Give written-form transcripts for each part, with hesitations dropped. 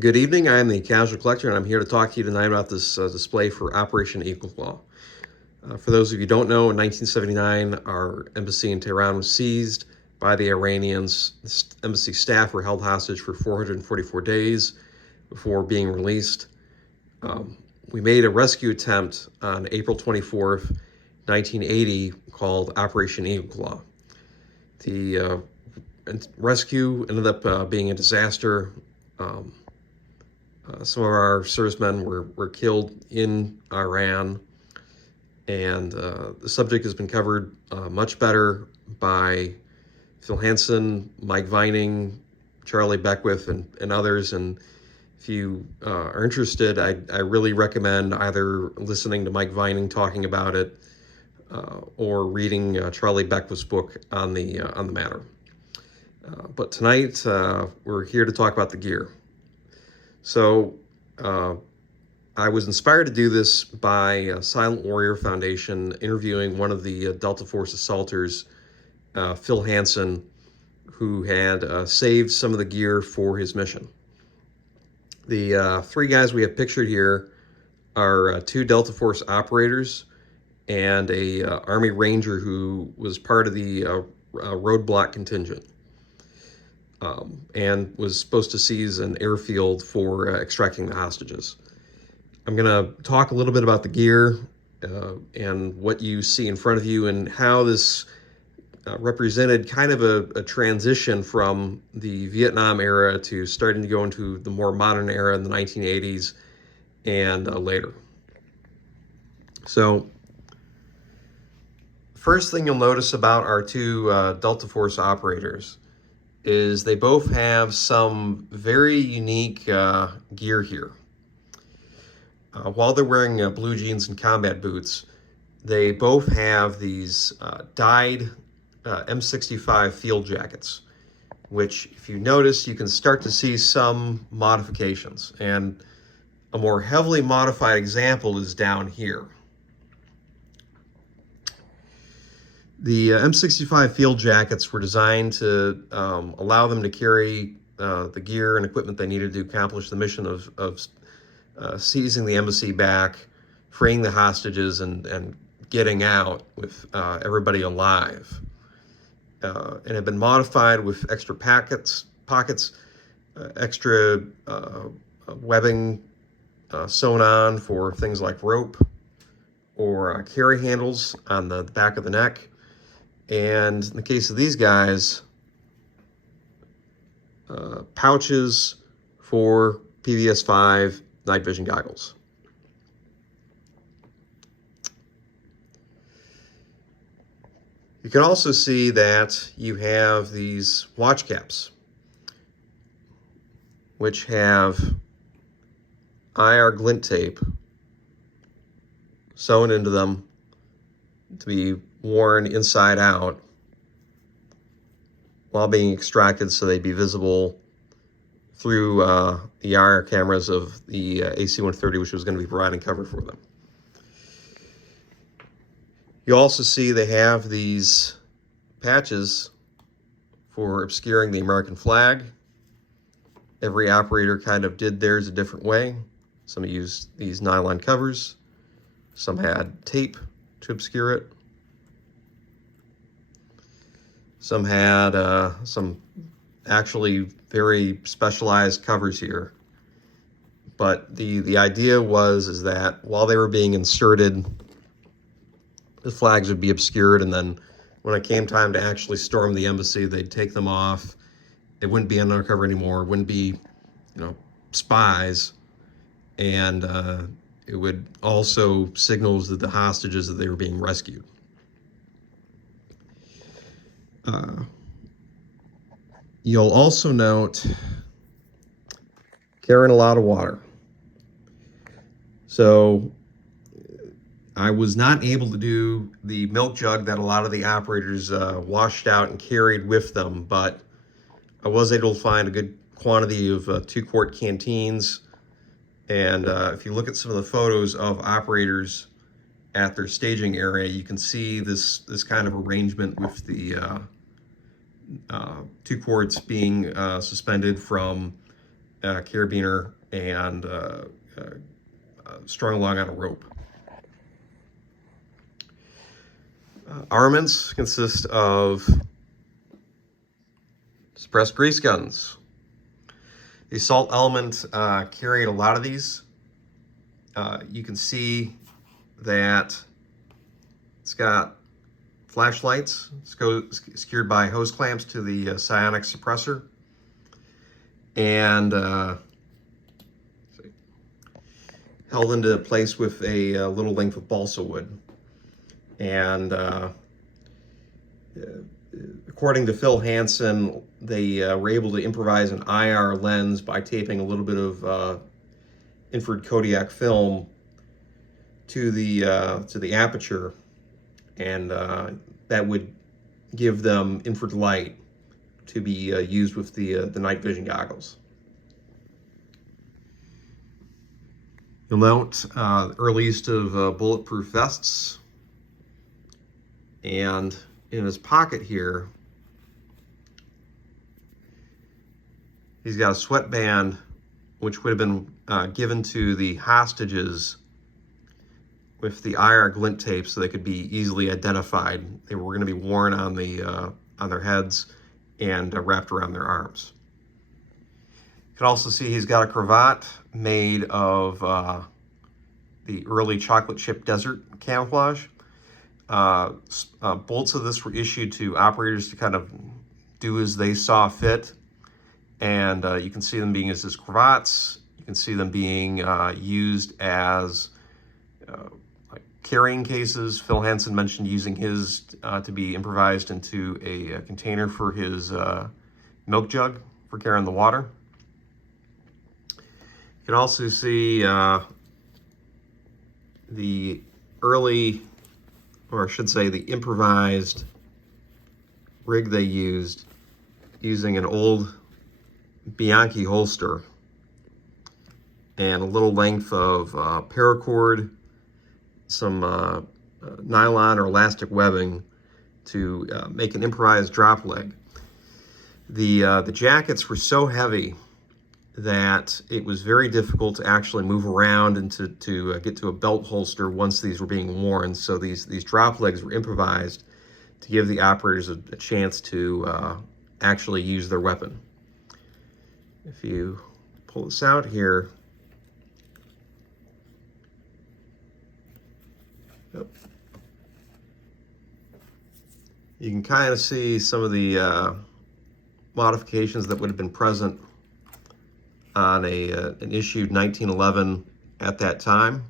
Good evening. I am the Casual Collector, and I'm here to talk to you tonight about this display for Operation Eagle Claw. For those of you who don't know, in 1979, our embassy in Tehran was seized by the Iranians. The embassy staff were held hostage for 444 days before being released. We made a rescue attempt on April 24th, 1980, called Operation Eagle Claw. The rescue ended up being a disaster. Some of our servicemen were killed in Iran, and the subject has been covered much better by Phil Hanson, Mike Vining, Charlie Beckwith, and others. And if you are interested, I really recommend either listening to Mike Vining talking about it or reading Charlie Beckwith's book on the matter. But tonight, we're here to talk about the gear. So I was inspired to do this by Silent Warrior Foundation interviewing one of the Delta Force assaulters, Phil Hanson, who had saved some of the gear for his mission. The three guys we have pictured here are two Delta Force operators and a Army Ranger who was part of the roadblock contingent. And was supposed to seize an airfield for extracting the hostages. I'm going to talk a little bit about the gear and what you see in front of you and how this represented kind of a transition from the Vietnam era to starting to go into the more modern era in the 1980s and later. So, first thing you'll notice about our two Delta Force operators is they both have some very unique gear here. While they're wearing blue jeans and combat boots, they both have these dyed M65 field jackets, which, if you notice, you can start to see some modifications. And a more heavily modified example is down here. The M65 field jackets were designed to allow them to carry the gear and equipment they needed to accomplish the mission of seizing the embassy back, freeing the hostages, and getting out with everybody alive. And have been modified with extra pockets, extra webbing sewn on for things like rope or carry handles on the back of the neck. And in the case of these guys, pouches for PVS-5 night vision goggles. You can also see that you have these watch caps, which have IR glint tape sewn into them to be worn inside out while being extracted so they'd be visible through the IR cameras of the AC-130, which was going to be providing cover for them. You also see they have these patches for obscuring the American flag. Every operator kind of did theirs a different way. Some used these nylon covers. Some had tape to obscure it. Some had some actually very specialized covers here. But the idea is that while they were being inserted, the flags would be obscured, and then when it came time to actually storm the embassy, they'd take them off. It wouldn't be undercover anymore. It wouldn't be, spies. And it would also signal to the hostages that they were being rescued. You'll also note carrying a lot of water. So I was not able to do the milk jug that a lot of the operators washed out and carried with them, but I was able to find a good quantity of 2-quart canteens. And if you look at some of the photos of operators at their staging area, you can see this kind of arrangement with the 2 quarts being suspended from carabiner and strung along on a rope. Armaments consist of suppressed grease guns. The assault element carried a lot of these. You can see that it's got flashlights secured by hose clamps to the psionic suppressor, and held into place with a little length of balsa wood. And according to Phil Hanson, they were able to improvise an IR lens by taping a little bit of infrared Kodiak film to the aperture, and that would give them infrared light to be used with the night vision goggles. You'll note early use of bulletproof vests, and in his pocket here, he's got a sweatband which would have been given to the hostages with the IR glint tape so they could be easily identified. They were going to be worn on their heads and wrapped around their arms. You can also see he's got a cravat made of the early chocolate chip desert camouflage. Bolts of this were issued to operators to kind of do as they saw fit, and you can see them being used as cravats. You can see them being used as like carrying cases. Phil Hanson mentioned using his to be improvised into a container for his milk jug for carrying the water. You can also see the early, or I should say the improvised rig they used, using an old Bianchi holster and a little length of paracord, some nylon or elastic webbing to make an improvised drop leg. The jackets were so heavy that it was very difficult to actually move around and to get to a belt holster once these were being worn. So these drop legs were improvised to give the operators a chance to actually use their weapon. If you pull this out here, you can kind of see some of the modifications that would have been present on an issued 1911 at that time,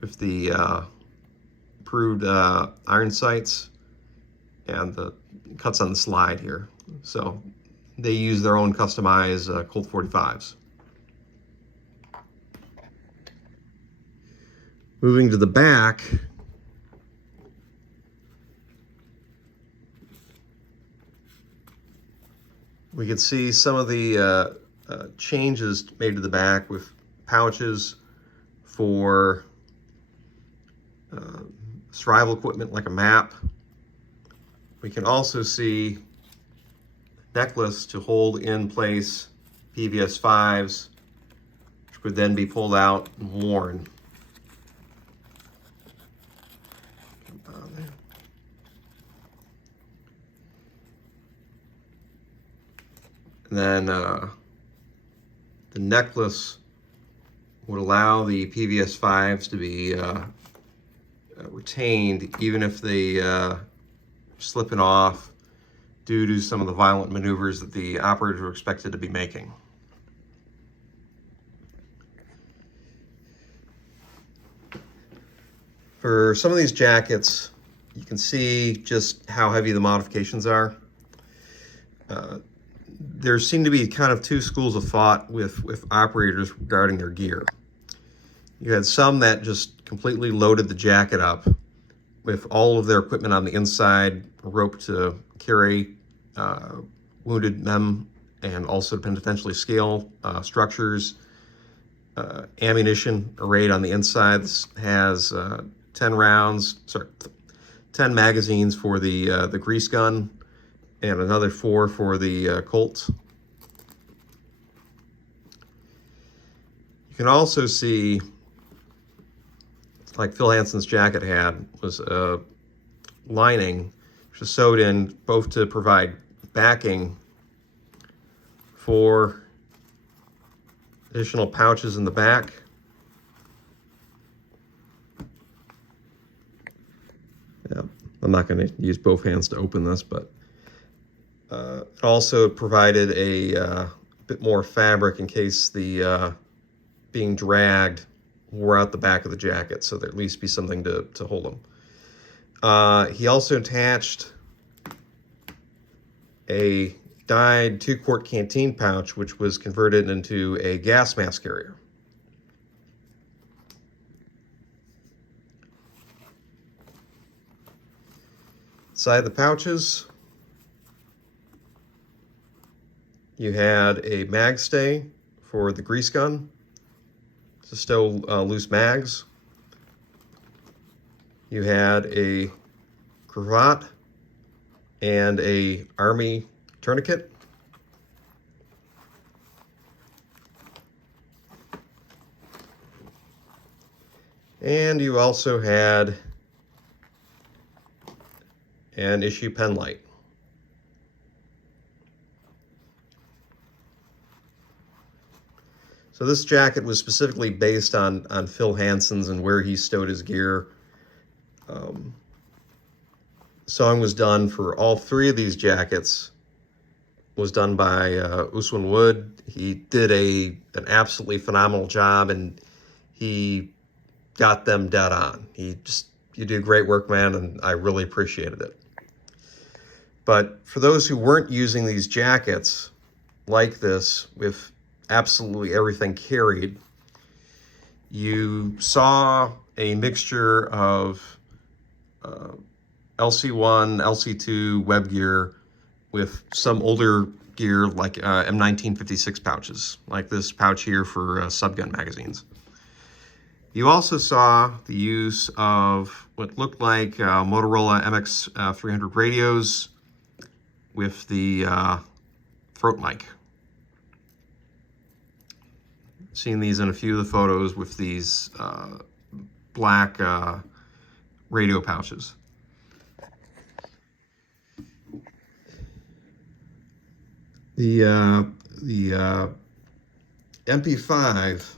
with the approved iron sights and the cuts on the slide here. So they use their own customized Colt 45s. Moving to the back, we can see some of the changes made to the back with pouches for survival equipment like a map. We can also see necklace to hold in place PVS 5s, which would then be pulled out and worn. And then the necklace would allow the PVS 5s to be retained even if they slipping off due to some of the violent maneuvers that the operators were expected to be making. For some of these jackets, you can see just how heavy the modifications are. There seem to be kind of two schools of thought with operators regarding their gear. You had some that just completely loaded the jacket up with all of their equipment on the inside, a rope to carry wounded men, and also to potentially scale structures. Ammunition arrayed on the inside. This has 10 magazines for the grease gun, and another 4 for the Colt. can also see, like Phil Hanson's jacket had, was a lining which was sewed in both to provide backing for additional pouches in the back. Yeah, I'm not going to use both hands to open this, but it also provided a bit more fabric in case the being dragged wore out the back of the jacket, so there'd at least be something to hold them. He also attached a dyed 2-quart canteen pouch, which was converted into a gas mask carrier. Inside the pouches, you had a mag stay for the grease gun to stow loose mags. You had a cravat and a army tourniquet. And you also had an issue pen light. So this jacket was specifically based on Phil Hanson's and where he stowed his gear. Sewing was done for all 3 of these jackets, was done by Uswin Wood. He did an absolutely phenomenal job, and he got them dead on. You do great work, man, and I really appreciated it. But for those who weren't using these jackets like this, with absolutely everything carried, you saw a mixture of LC1, LC2 web gear with some older gear like M1956 pouches, like this pouch here for subgun magazines. You also saw the use of what looked like Motorola MX300 radios with the throat mic. Seen these in a few of the photos with these black radio pouches. The MP5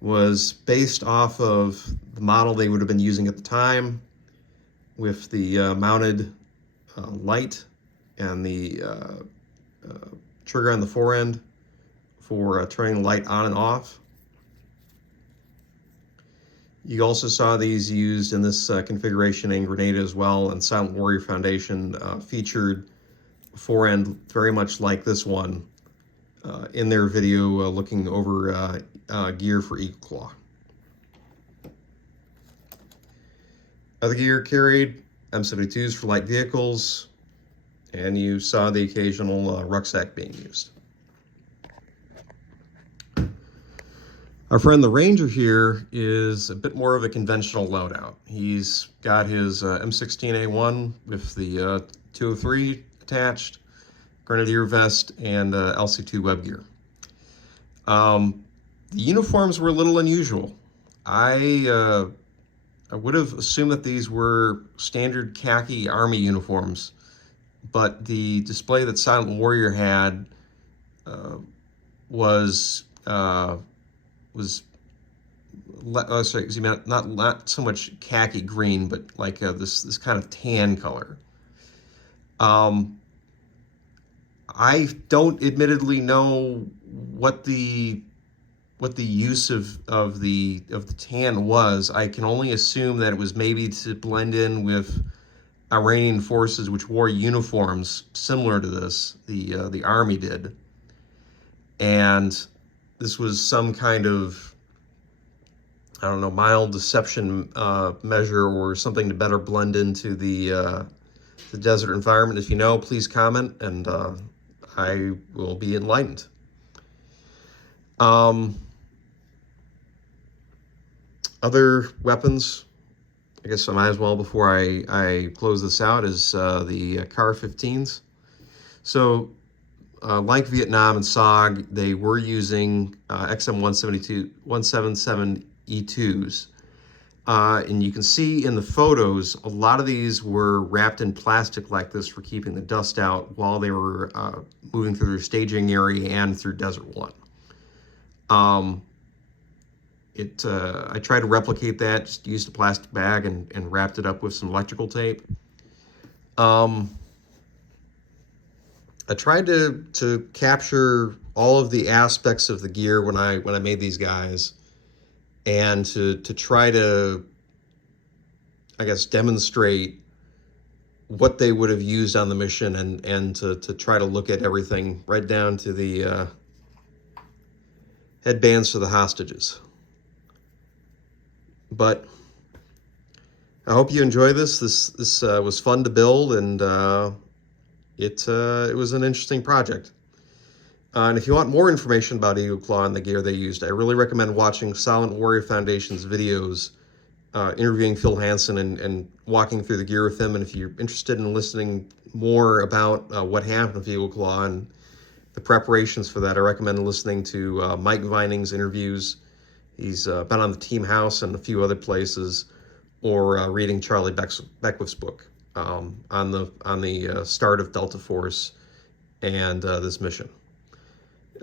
was based off of the model they would have been using at the time, with the mounted light and the trigger on the forend for turning the light on and off. You also saw these used in this configuration in Grenada as well, and Silent Warrior Foundation featured forend very much like this one in their video looking over gear for Eagle Claw. Other gear carried M72s for light vehicles, and you saw the occasional rucksack being used. Our friend the Ranger here is a bit more of a conventional loadout. He's got his M16A1 with the 203 attached, Grenadier vest, and LC2 web gear. The uniforms were a little unusual. I would have assumed that these were standard khaki Army uniforms, but the display that Silent Warrior had was not so much khaki green, but like this kind of tan color. I don't admittedly know what the use of the tan was. I can only assume that it was maybe to blend in with Iranian forces which wore uniforms similar to this. The Army did, and this was some kind of, I don't know, mild deception measure or something to better blend into the desert environment. If you know, please comment, and I will be enlightened. Other weapons, I guess I might as well before I close this out, is the CAR-15s. So like Vietnam and SOG, they were using XM172, 177E2s. And you can see in the photos, a lot of these were wrapped in plastic like this for keeping the dust out while they were moving through their staging area and through Desert One. I tried to replicate that, just used a plastic bag and wrapped it up with some electrical tape. I tried to capture all of the aspects of the gear when I made these guys, and to try to, I guess, demonstrate what they would have used on the mission, and to try to look at everything right down to the headbands for the hostages. But I hope you enjoy this. This was fun to build, and it was an interesting project. And if you want more information about Eagle Claw and the gear they used, I really recommend watching Silent Warrior Foundation's videos interviewing Phil Hanson and walking through the gear with him. And if you're interested in listening more about what happened with Eagle Claw and the preparations for that, I recommend listening to Mike Vining's interviews. He's been on the Team House and a few other places, or reading Charlie Beckwith's book on the start of Delta Force and this mission.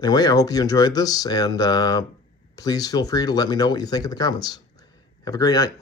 Anyway, I hope you enjoyed this, and please feel free to let me know what you think in the comments. Have a great night.